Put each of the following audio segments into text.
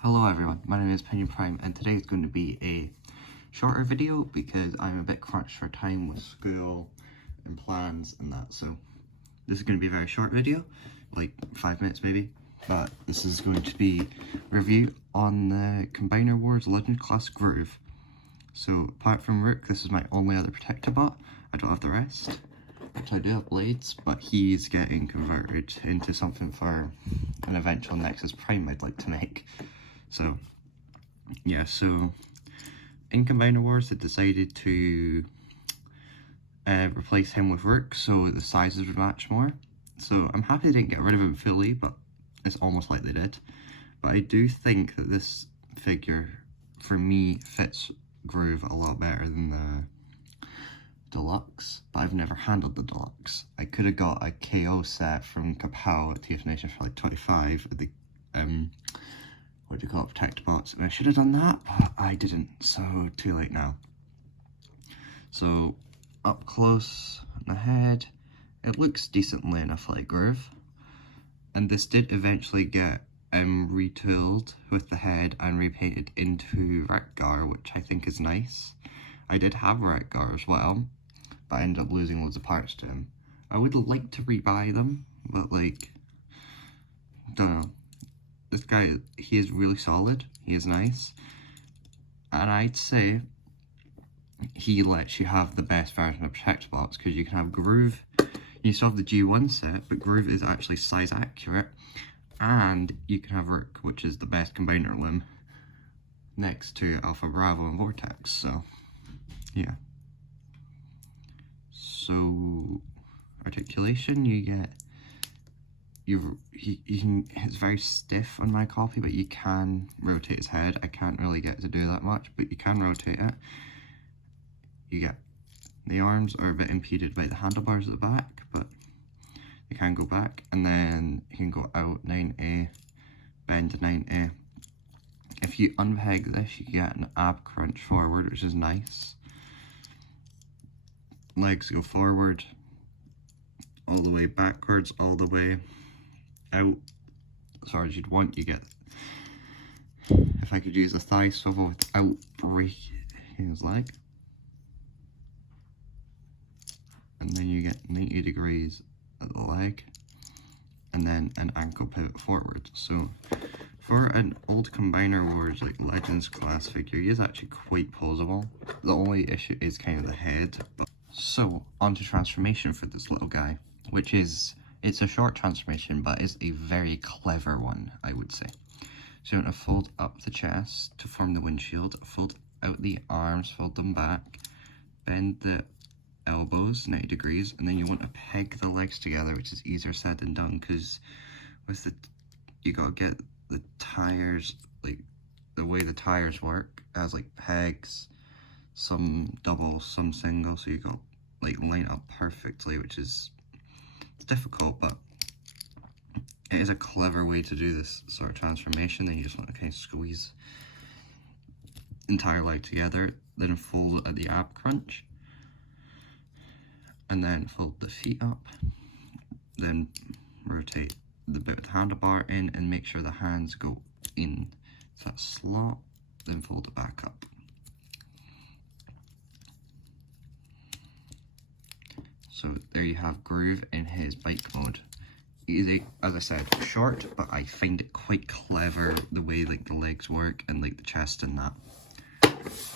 Hello everyone, my name is Pinion Prime and today is going to be a shorter video because I'm a bit crunched for time with school and plans and that, so this is going to be a very short video, like 5 minutes maybe, but this is going to be review on the Combiner Wars Legend Class Groove. So apart from Rook, this is my only other protector bot. I don't have the rest, which I do have Blades, but he's getting converted into something for an eventual Nexus Prime I'd like to make. So, yeah, so in Combiner Wars, they decided to replace him with Rook, so the sizes would match more. So I'm happy they didn't get rid of him fully, but it's almost like they did. But I do think that this figure, for me, fits Groove a lot better than the Deluxe, but I've never handled the Deluxe. I could have got a KO set from Kapow at TF Nation for like 25 at the what do you call it, protect bots, and I should have done that, but I didn't, so too late now. So up close on the head, it looks decently enough like Groove, and this did eventually get retooled with the head and repainted into Rekgar, which I think is nice. I did have Rekgar as well, but I ended up losing loads of parts to him. I would like to rebuy them, but like, don't know. This guy, he is really solid, he is nice, and I'd say he lets you have the best version of Protect Bots, because you can have Groove, you still have the G1 set, but Groove is actually size accurate, and you can have Rook, which is the best combiner limb, next to Alpha Bravo and Vortex, so, yeah. So, articulation, you get, it's very stiff on my copy, but you can rotate his head. I can't really get to do that much, but you can rotate it. You get, the arms are a bit impeded by the handlebars at the back, but they can go back, and then you can go out 9A, bend to 9A. If you unpeg this, you get an ab crunch forward, which is nice. Legs go forward, all the way backwards, all the way out as far as you'd want. You get, if I could use a thigh swivel without breaking his leg, and then you get 90 degrees at the leg, and then an ankle pivot forward. So for an old Combiner Wars like Legends class figure, he is actually quite posable. The only issue is kind of the head. So onto transformation for this little guy, which is, it's a short transformation, but it's a very clever one, I would say. So you want to fold up the chest to form the windshield, fold out the arms, fold them back, bend the elbows 90 degrees, and then you want to peg the legs together, which is easier said than done, because with the, you gotta get the tires, like the way the tires work, as like pegs, some double, some single, so you got like line up perfectly, which is, it's difficult, but it is a clever way to do this sort of transformation. Then you just want to kind of squeeze entire leg together, then fold it at the ab crunch, and then fold the feet up, then rotate the bit with the handlebar in and make sure the hands go in that slot, then fold it back up. So there you have Groove in his bike mode. Easy, as I said, short, but I find it quite clever the way like the legs work and like the chest and that.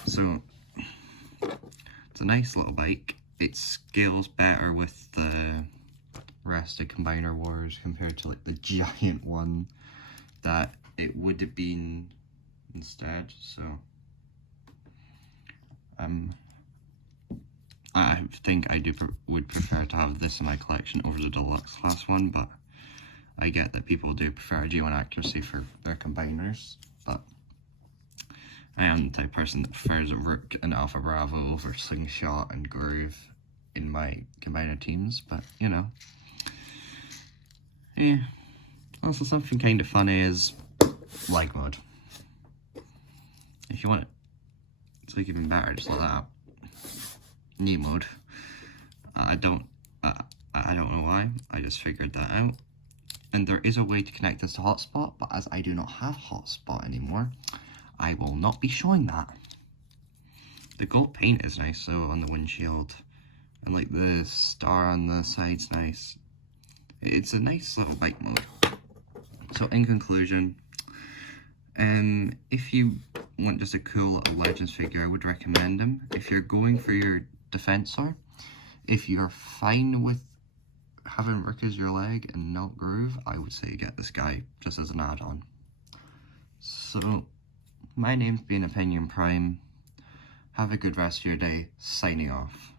So it's a nice little bike. It scales better with the rest of Combiner Wars compared to like the giant one that it would have been instead. So I think I would prefer to have this in my collection over the Deluxe class one, but I get that people do prefer G1 accuracy for their combiners, but I am the type of person that prefers Rook and Alpha Bravo over Slingshot and Groove in my combiner teams, but you know. Yeah. Also, something kind of funny is leg mode. If you want it to look even better, just like that. Knee mode. I don't know why, I just figured that out. And there is a way to connect this to Hotspot, but as I do not have Hotspot anymore, I will not be showing that. The gold paint is nice though on the windshield, and like the star on the side's nice. It's a nice little bike mode. So in conclusion, if you want just a cool little Legends figure, I would recommend him. If you're going for your Defensor, if you're fine with having Rook as your leg and not Groove, I would say get this guy just as an add-on. So, my name's been Opinion Prime. Have a good rest of your day. Signing off.